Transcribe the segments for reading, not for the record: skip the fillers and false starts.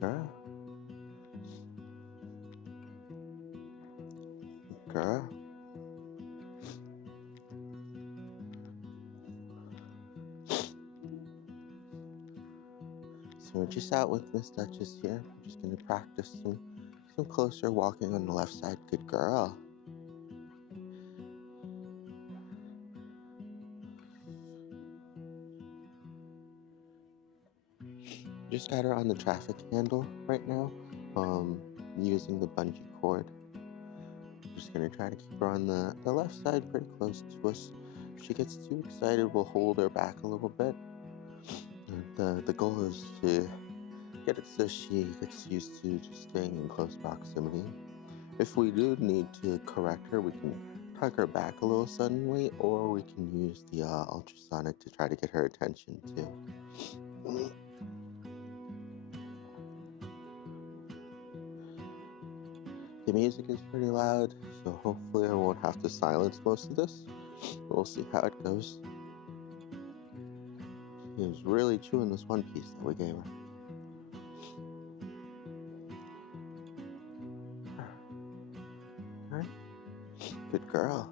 Girl. Girl. So we're just out with Miss Duchess here. We're just gonna practice some closer walking on the left side. Good girl. Just got her on the traffic handle right now, using the bungee cord. Just gonna try to keep her on the left side pretty close to us. If she gets too excited, we'll hold her back a little bit. And the goal is to get it so she gets used to just staying in close proximity. If we do need to correct her, we can tug her back a little suddenly, or we can use the ultrasonic to try to get her attention too. The music is pretty loud, so hopefully I won't have to silence most of this. We'll see how it goes. She was really chewing this one piece that we gave her. Alright. Good girl.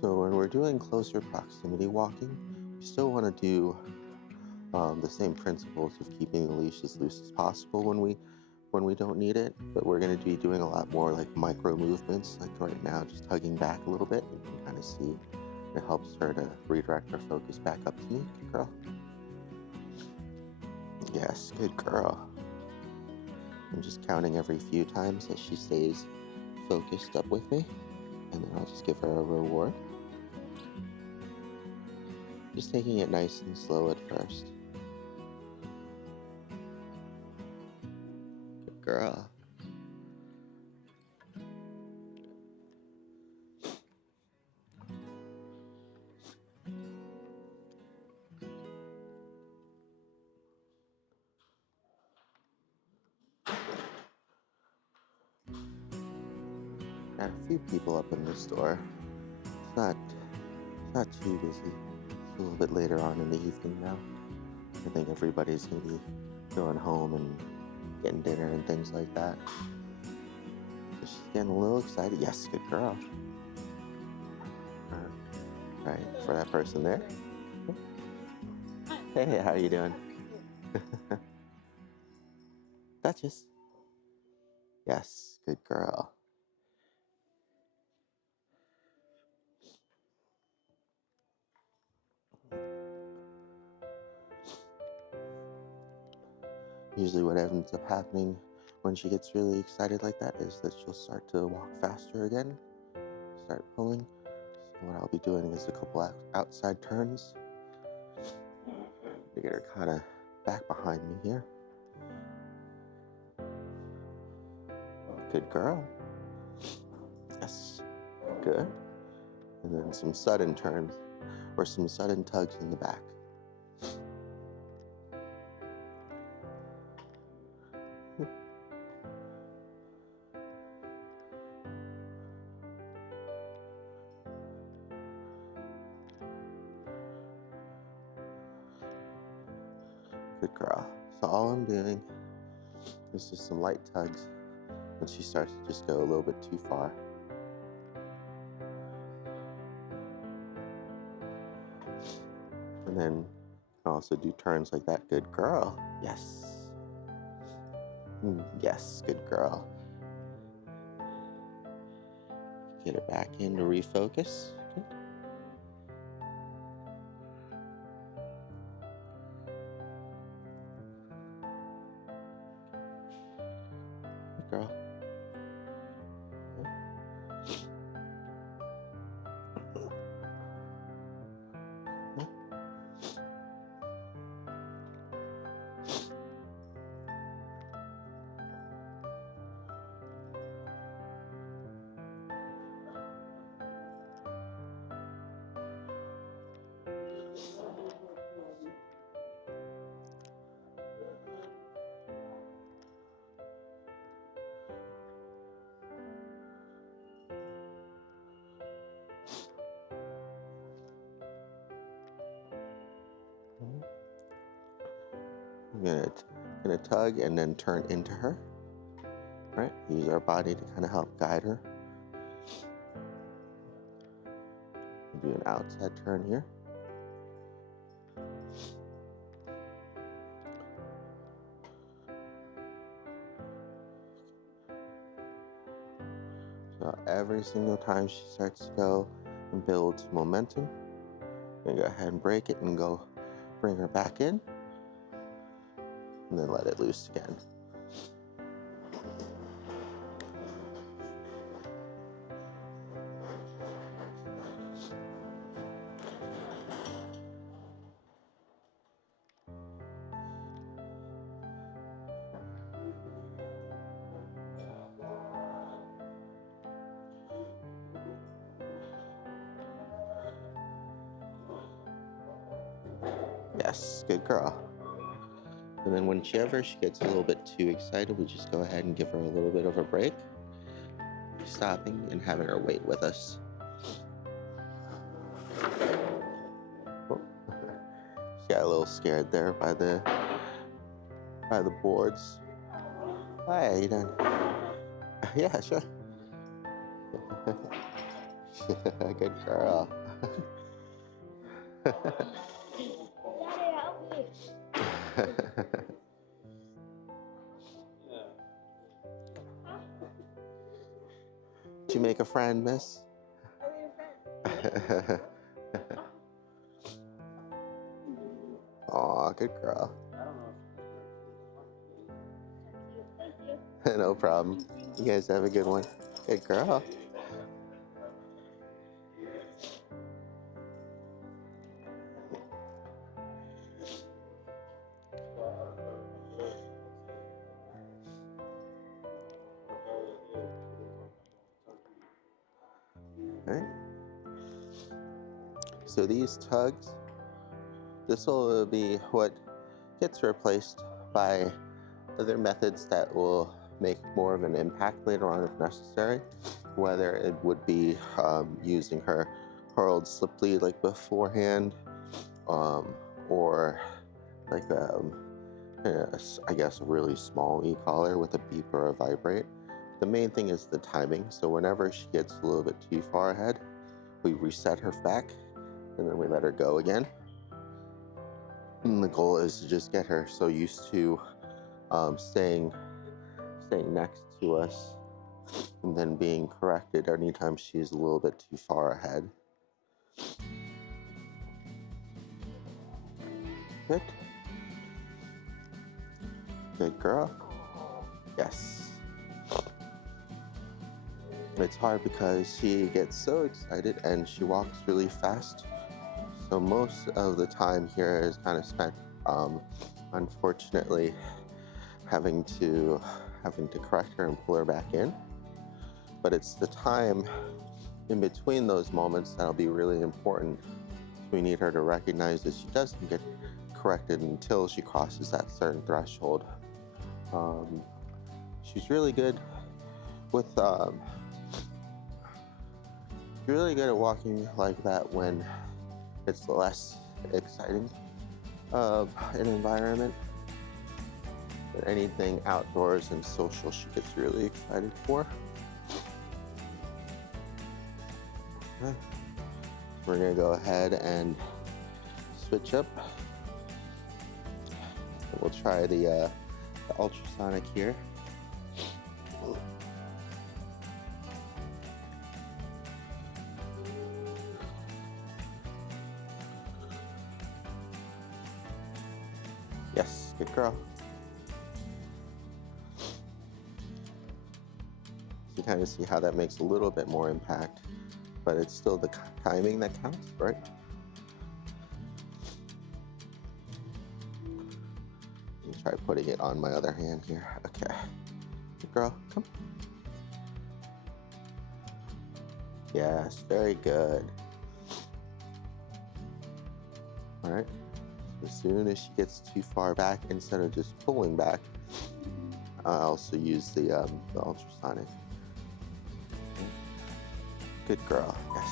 So when we're doing closer proximity walking, we still want to do the same principles of keeping the leash as loose as possible when we don't need it, but we're going to be doing a lot more like micro movements, like right now, just hugging back a little bit. You can kind of see it helps her to redirect her focus back up to me. Good girl. Yes, good girl. I'm just counting every few times that she stays focused up with me, and then I'll just give her a reward. Just taking it nice and slow at first. Good girl. Got a few people up in the store. It's not too busy. It's a little bit later on in the evening now. I think everybody's gonna be going home and getting dinner and things like that. So she's getting a little excited. Yes, good girl. Right, for that person there. Hey, how you doing? Duchess. Yes, good girl. Usually what ends up happening when she gets really excited like that is that she'll start to walk faster again, start pulling. So what I'll be doing is a couple outside turns to get her kind of back behind me here. Good girl. Yes, good. And then some sudden turns or some sudden tugs in the back. Good girl. So all I'm doing is just some light tugs when she starts to just go a little bit too far. And then also do turns like that. Good girl. Yes. Yes, good girl. Get her back in to refocus. Good. Good girl. Gonna tug and then turn into her. Right? Use our body to kind of help guide her. Do an outside turn here. So every single time she starts to go and builds momentum, I'm gonna go ahead and break it and go bring her back in, and then let it loose again. Yes, good girl. And then whenever she gets a little bit too excited, we just go ahead and give her a little bit of a break, stopping and having her wait with us. Oh. She got a little scared there by the boards. Hi, how you doing? Yeah, sure. Good girl. Daddy, help me. Did you make a friend, miss? I'm your friend. Aw, good girl. Thank you. No problem. You guys have a good one. Good girl. Alright. So these tugs, this will be what gets replaced by other methods that will make more of an impact later on if necessary, whether it would be using her old slip lead like beforehand, or like I guess a really small e-collar with a beep or a vibrate. The main thing is the timing, so whenever she gets a little bit too far ahead, we reset her back and then we let her go again. And the goal is to just get her so used to staying next to us and then being corrected anytime she's a little bit too far ahead. Good. Good girl. Yes. It's hard because she gets so excited and she walks really fast. So most of the time here is kind of spent, unfortunately, having to correct her and pull her back in. But it's the time in between those moments that'll be really important. We need her to recognize that she doesn't get corrected until she crosses that certain threshold. She's really good with at walking like that when it's less exciting of an environment. But anything outdoors and social, she gets really excited for. Okay. We're gonna go ahead and switch up. We'll try the ultrasonic here. Yes, good girl. You kind of see how that makes a little bit more impact, but it's still the timing that counts, right? Let me try putting it on my other hand here. Okay. Good girl, come. Yes, very good. All right. As soon as she gets too far back, instead of just pulling back, I also use the ultrasonic. Good girl, yes.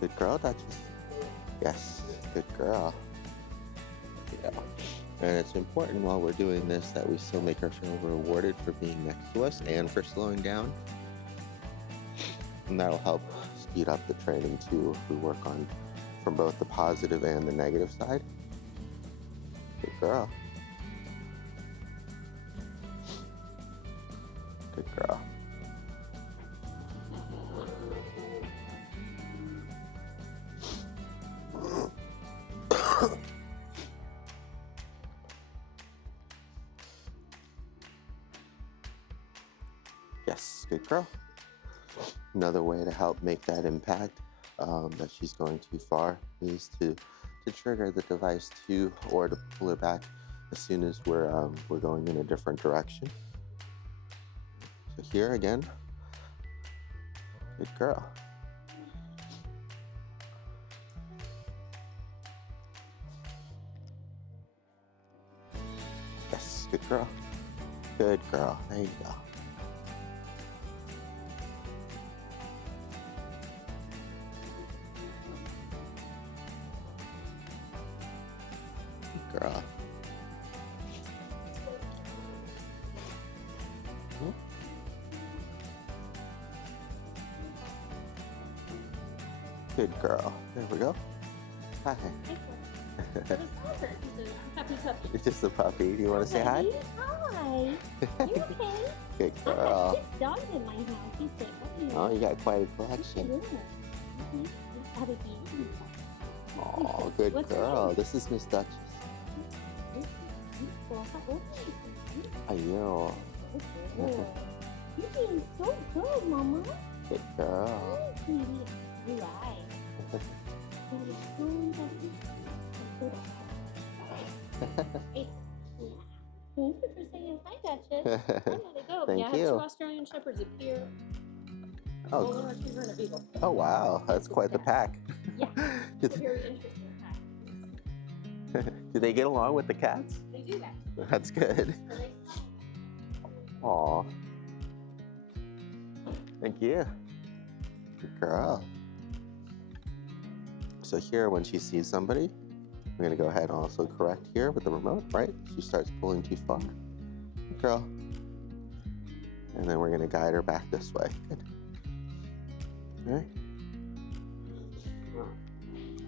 Good girl, Duchess. Yes, good girl. Yeah. And it's important while we're doing this that we still make her feel rewarded for being next to us and for slowing down. And that'll help speed up the training too if we work on from both the positive and the negative side. Good girl. Good girl. Yes, good girl. Another way to help make that impact that she's going too far is to trigger the device too, or to pull her back as soon as we're going in a different direction. So here again, good girl. Yes, good girl. Good girl. There you go. Good girl. Good girl. There we go. Hi. It's just a puppy. Do you want to say hi? Hi. You okay? Good I girl. have 6 dogs in my house. You say, Oh, you got quite a collection. Oh, good girl. This is Miss Duchess. I know. You're being so good, Mama. Good girl. You lie. Hey. Thank you for saying hi, Duchess. I gotta go. Thank I have you. 2 Australian Shepherds here. Oh. Golden Retriever and a Beagle. Oh wow, that's quite the pack. Yeah, it's a very interesting pack. Do they get along with the cats? They do that. That's good. Aw. Thank you. Good girl. So here, when she sees somebody, we're gonna go ahead and also correct here with the remote, right? She starts pulling too far. Good girl. And then we're gonna guide her back this way. Good. All right.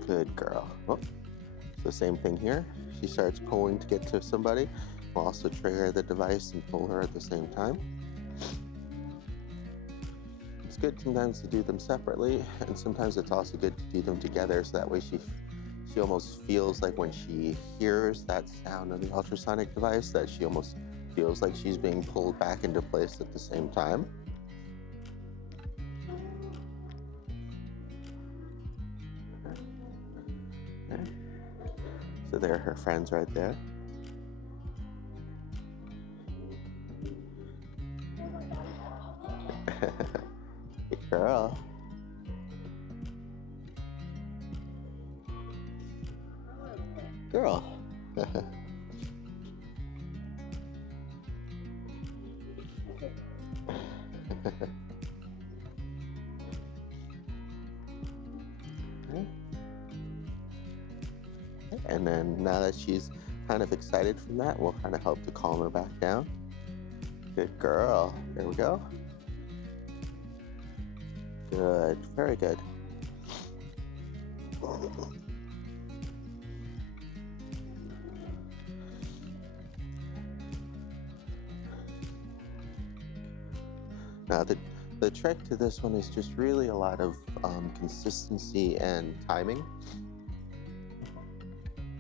Good girl. Oh. So same thing here. She starts pulling to get to somebody. We'll also trigger the device and pull her at the same time. It's good sometimes to do them separately, and sometimes it's also good to do them together, so that way she almost feels like when she hears that sound of the ultrasonic device, that she almost feels like she's being pulled back into place at the same time. Okay. So there are her friends right there. Good girl. Girl. And then now that she's kind of excited from that, we'll kind of help to calm her back down. Good girl. There we go. Good. Very good. Now the trick to this one is just really a lot of consistency and timing.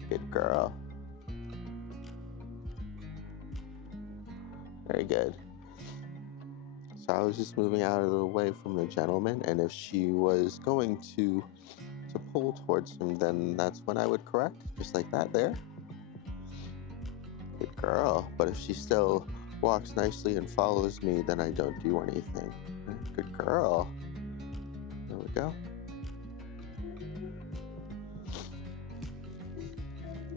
Good girl. Very good. So I was just moving out of the way from the gentleman, and if she was going to pull towards him, then that's when I would correct, just like that there. Good girl. But if she still walks nicely and follows me, then I don't do anything. Good girl. There we go.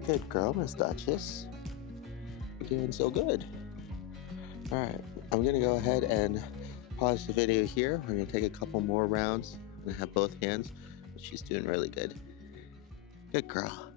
Good girl, Miss Duchess. You're doing so good. All right, I'm gonna go ahead and pause the video here. We're gonna take a couple more rounds. I'm gonna have both hands She's doing really good. Good girl.